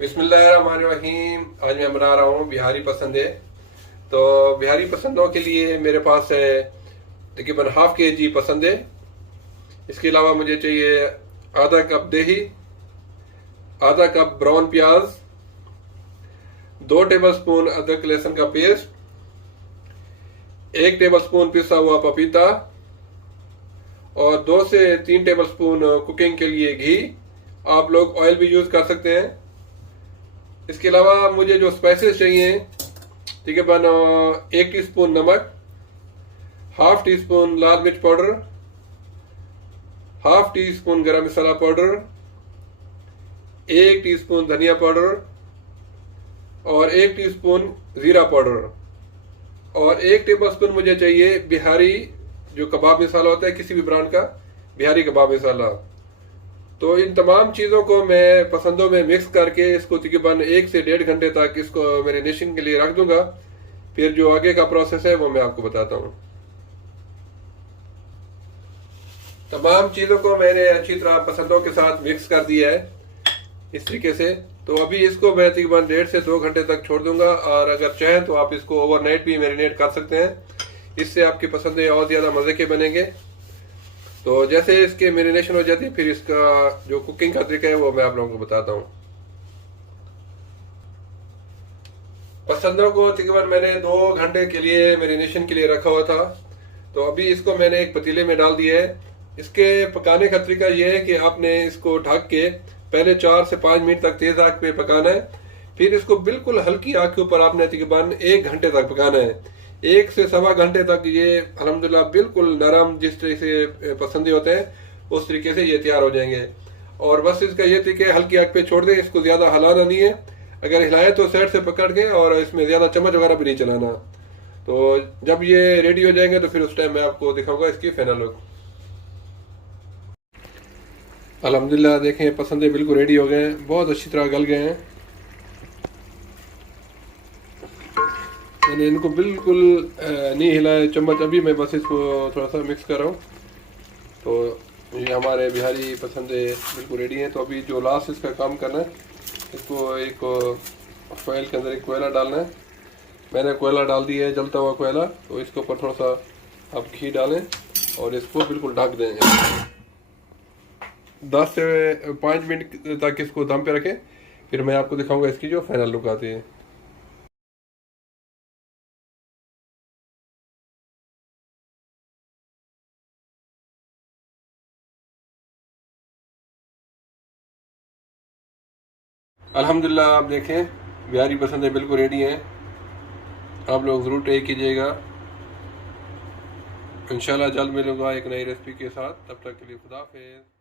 बिस्मिल्लाहिर्रहमानिर्रहीम। आज मैं बना रहा हूँ बिहारी पसंदे। तो बिहारी पसंदों के लिए मेरे पास है तकरीबन हाफ के जी पसंदे। इसके अलावा मुझे चाहिए आधा कप दही, आधा कप ब्राउन प्याज, 2 टेबलस्पून अदरक लहसुन का पेस्ट, 1 टेबलस्पून पिसा हुआ पपीता और 2 से 3 टेबलस्पून कुकिंग के लिए घी। आप लोग ऑयल भी यूज कर सकते हैं। इसके अलावा मुझे जो स्पाइसेस चाहिए तकरीबन 1 टीस्पून नमक, हाफ टी स्पून लाल मिर्च पाउडर, हाफ टी स्पून गरम मसाला पाउडर, 1 टीस्पून धनिया पाउडर और 1 टीस्पून जीरा पाउडर और 1 टेबलस्पून मुझे चाहिए बिहारी जो कबाब मसाला होता है, किसी भी ब्रांड का बिहारी कबाब मसाला। तो इन तमाम चीज़ों को मैं पसंदों में मिक्स करके इसको तकरीबन 1 से 1.5 घंटे तक इसको मैरिनेशन के लिए रख दूंगा। फिर जो आगे का प्रोसेस है वो मैं आपको बताता हूँ। तमाम चीज़ों को मैंने अच्छी तरह पसंदों के साथ मिक्स कर दिया है इस तरीके से। तो अभी इसको मैं तकरीबन 1.5 से 2 घंटे तक छोड़ दूंगा और अगर चाहें तो आप इसको ओवरनाइट भी मैरिनेट कर सकते हैं। इससे आपकी पसंदें और ज़्यादा मज़े के बनेंगे। तो जैसे इसके मैरिनेशन हो जाती है फिर इसका जो कुकिंग का तरीका है वो मैं आप लोगों को बताता हूँ। पसंदों को तकरीबन मैंने 2 घंटे के लिए मैरिनेशन के लिए रखा हुआ था। तो अभी इसको मैंने एक पतीले में डाल दिया है। इसके पकाने का तरीका यह है कि आपने इसको ढक के पहले 4 से 5 मिनट तक तेज आंच पे पकाना है। फिर इसको बिल्कुल हल्की आंच के ऊपर आपने तकरीबन 1 घंटे तक पकाना है। 1 से सवा घंटे तक ये अल्हम्दुलिल्लाह बिल्कुल नरम जिस तरह से पसंदे होते हैं उस तरीके से ये तैयार हो जाएंगे। और बस इसका ये तरीका हल्की आंच पे छोड़ दें, इसको ज़्यादा हिलाना नहीं है। अगर हिलाए तो साइड से पकड़ के, और इसमें ज़्यादा चम्मच वगैरह भी नहीं चलाना। तो जब ये रेडी हो जाएंगे तो फिर उस टाइम मैं आपको दिखाऊंगा इसकी फाइनल लुक। अल्हम्दुलिल्लाह देखें पसंदे बिल्कुल रेडी हो गए हैं, बहुत अच्छी तरह गल गए हैं। मैंने इनको बिल्कुल नहीं हिलाया चम्मच, अभी मैं बस इसको थोड़ा सा मिक्स कर रहा हूँ। तो ये हमारे बिहारी पसंदे बिल्कुल रेडी हैं। तो अभी जो लास्ट इसका काम करना है, इसको एक फॉइल के अंदर एक कोयला डालना है। मैंने कोयला डाल दिया है, जलता हुआ कोयला। तो इसके ऊपर थोड़ा सा आप घी डालें और इसको बिल्कुल ढक दें। 10 से 5 मिनट तक इसको दम पे रखें। फिर मैं आपको दिखाऊंगा इसकी जो फाइनल लुक आती है। अल्हम्दुलिल्लाह आप देखें बिहारी पसंदें बिल्कुल रेडी हैं। आप लोग ज़रूर ट्राई कीजिएगा। इंशाल्लाह जल्द मिलूंगा एक नई रेसिपी के साथ। तब तक के लिए खुदा हाफिज़।